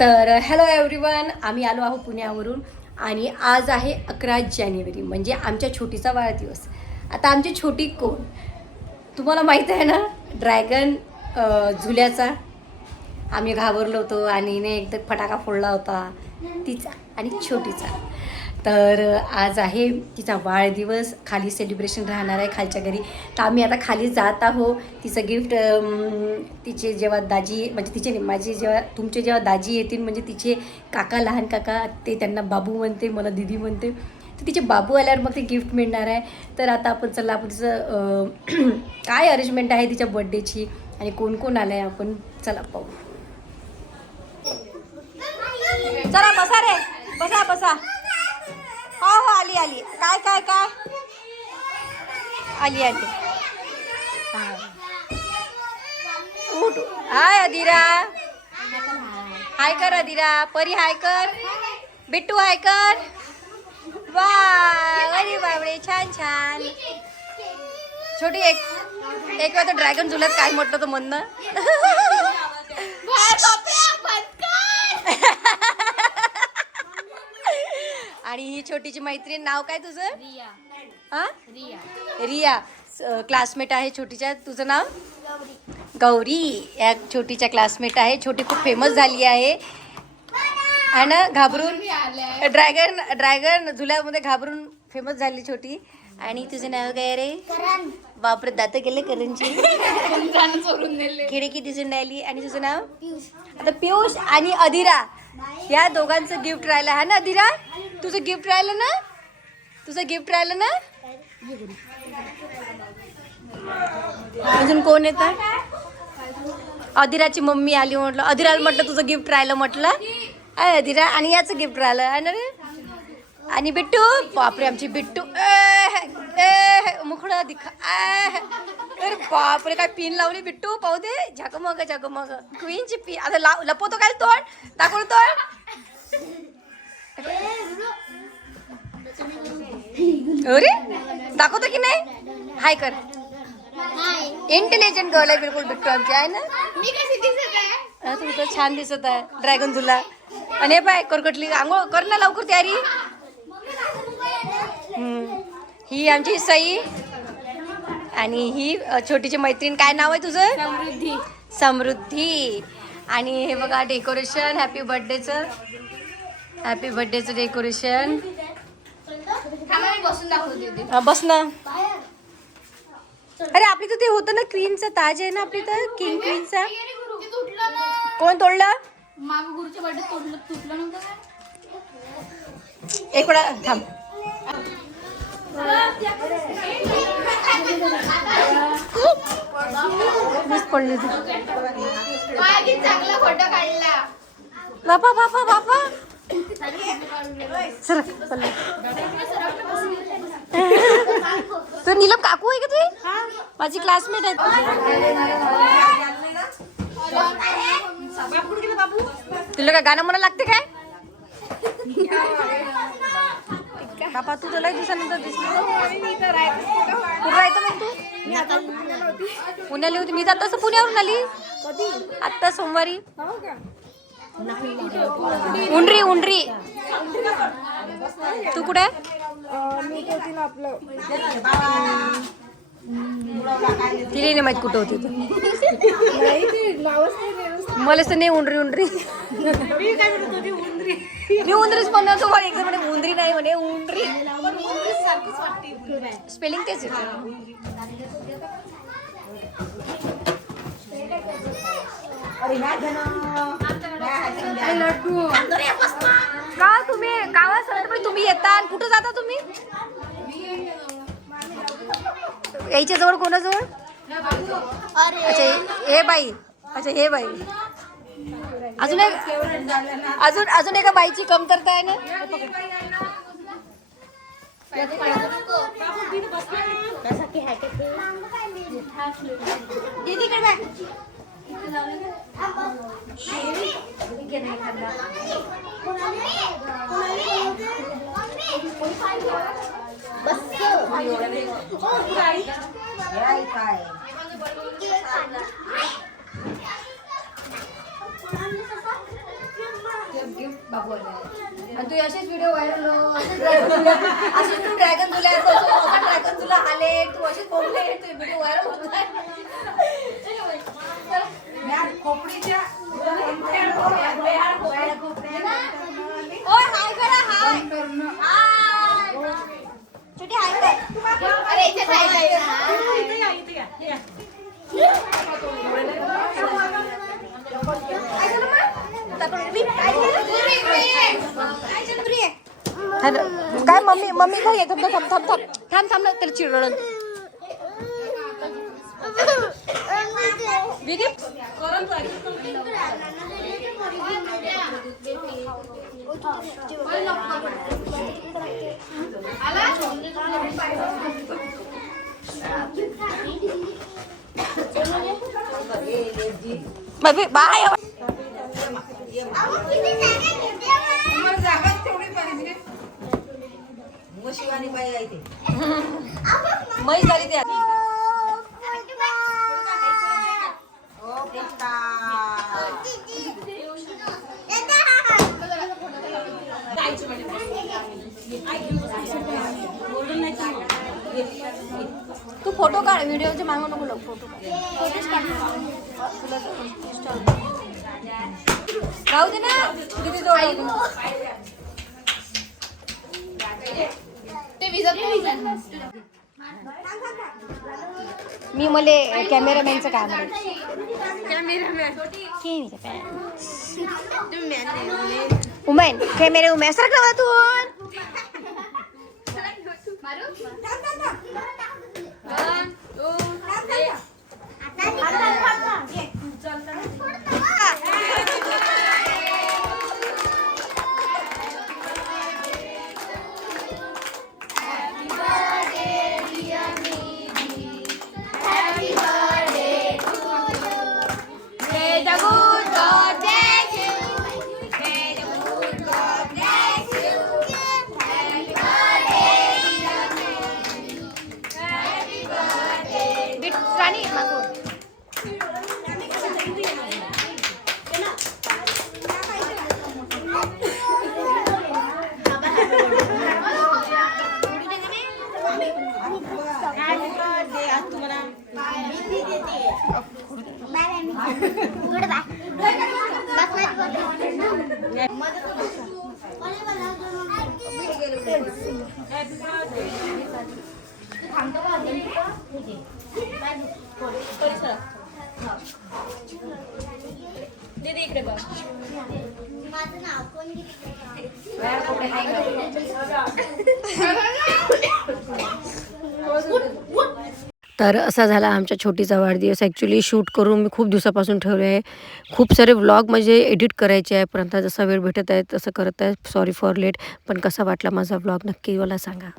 तर hello everyone आम्ही आलो आहोत पुण्यावरून आणि आज आहे अकरा जानेवारी म्हणजे आमच्या छोटीचा वाढदिवस. आता आमची छोटी कोण? तुम्हाला माहीत आहे ना ड्रॅगन झुल्याचा? आम्ही घाबरलो होतो आणि हिने एकदा फटाका फोडला होता तिचा आणि छोटीचा. तर आज आहे तिचा वाढदिवस. खाली सेलिब्रेशन राहणार आहे खालच्या घरी. तर आम्ही आता खाली जात आहो तिचं गिफ्ट तिचे जेव्हा दाजी म्हणजे तिचे माझे जेव्हा तुमचे जेव्हा दाजी येतील म्हणजे तिचे काका लहान काका ते त्यांना बाबू म्हणते मला दिदी म्हणते. तर तिचे बाबू आल्यावर मग ते गिफ्ट मिळणार आहे. तर आता आपण चला आपण तिचं काय अरेंजमेंट आहे तिच्या बड्डेची आणि कोण कोण आलं आहे आपण? चला पाहू. चला बसा रे. बसा बसा. हो हो आली आली. काय काय काय? आली आली. हा. उठ. हाय अदिरा हाय कर अदिरा परी हाय कर. बिट्टू हाय कर. वा अरे बाबडे छान छान. छोटी एक एक वेळा ड्रॅगन झुलत काय म्हटलं तर म्हणणं? आणि ही छोटीची मैत्रीण नाव काय तुझं? हा? रिया. क्लासमेट आहे छोटीच्या. तुझं नाव? गौरी. या छोटीच्या क्लासमेट आहे. छोटी खूप फेमस झाली आहे. आहे ना घाबरून? ड्रॅगन ड्रॅगन झुल्यामध्ये घाबरून फेमस झाली छोटी. आणि तुझं नाव काय रे? बापरे दात गेले करंजी किडे की दिसून राहिली आणि तुझं नाव? आता पियुष आणि अदिरा या दोघांचं गिफ्ट राहिलं हा ना अदिरा तुझं गिफ्ट राहिलं ना? तुझं गिफ्ट राहिलं ना? अजून कोण येत? अदिराची मम्मी आली म्हटलं. अधिराला म्हटलं तुझं गिफ्ट राहिलं म्हटलं. अय अधिरा आणि याचं गिफ्ट राहिलं. आहे ना रे? आणि बिट्टू? बापरे आमची बिट्टू. ए, ए, मुखडं दिखा अरे बापरे काय पिन लावली बिट्टू? पाहू दे. झगमग मग क्वीनची पिन आता लाव लपवतो काय तोंड? दाखवलं तोंड? अरे? दाखवतो की नाही? हाय कर. इंटेलिजंट गर्ल आहे बिलकुल बिट्टू आमची आहे ना? हा, तू तर छान दिसत आहे ड्रॅगन तुला. आणि हे पाय करकटली आंघोळ कर ना लवकर तयारी. हम्म. ही आमची सई. आणि ही छोटीची मैत्रीण. काय नाव आहे तुझं? समृद्धी. समृद्धी. आणि हे बघा डेकोरेशन हॅपी बर्थडेचं हॅपी बर्थडेचं डेकोरेशन हा, बस ना. अरे आपली तर ते होतं ना क्रीमचा ताज आहे ना आपली तर किंग ना कोण तोडलं? एक वेळा थांब. पडली बापा बापा बापा. सर पडलं. तू नीलम काकू आहे का तुझी माझी क्लासमेट आहे. तुला काय गाणं म्हणा लागते काय? बापा तू तुला दिवसानंतर दिसली कुठं राहतो मग तू? पुण्याला होती. मी जात असं पुण्यावरून आली. आत्ता सोमवारी. उंडरी उंडरी. तू कुठे? तिला नाही माहीत कुठं होती तू. मला तर नाही उंडरी उंडरी. मी उंदरीच म्हणणार तुम्हाला एकदम म्हणे उंदरी नाही म्हणे उंडरी. स्पेलिंग तेच येतं का तुम्ही? गावासंदर्भात तुम्ही येता? आणि कुठं जाता तुम्ही? यायच्या जवळ कोणाजवळ? अच्छा हे बाई. अच्छा हे बाई. अजून एक अजून अजून एका बाईची कमतरता आहे ना? दीदी आणि तू असेच व्हिडिओ व्हायरल असेच तू ड्रॅगन तुला ड्रॅगन तुला आले तू असेच बोलले व्हिडिओ व्हायरल होत हाय करा हाय. हाय. छोटी हाय कर. अरे इथे काय मम्मी मम्मी काय थांब थांब थांब थांब. थांब त्याला चिरडण बाय. बाय मै झाली त्या तू फोटो काढ व्हिडिओचे मागू नको लोक फोटो राहू दे ना. किती तू? ते विजत मी मले कॅमेरामॅनचं काम उमेन कॅमेरा उमेन. सरक ना तू राणी 그 당근아 내릴까? 그지? तर असा झाला आमच्या छोटीचा वाढदिवस. ॲक्च्युली शूट करून मी खूप दिवसापासून ठेवले आहे. खूप सारे व्लॉग म्हणजे एडिट करायचे आहे. पण आता जसा वेळ भेटत आहे तसं करत आहे. सॉरी फॉर लेट पण कसा वाटला माझा व्लॉग नक्की मला सांगा.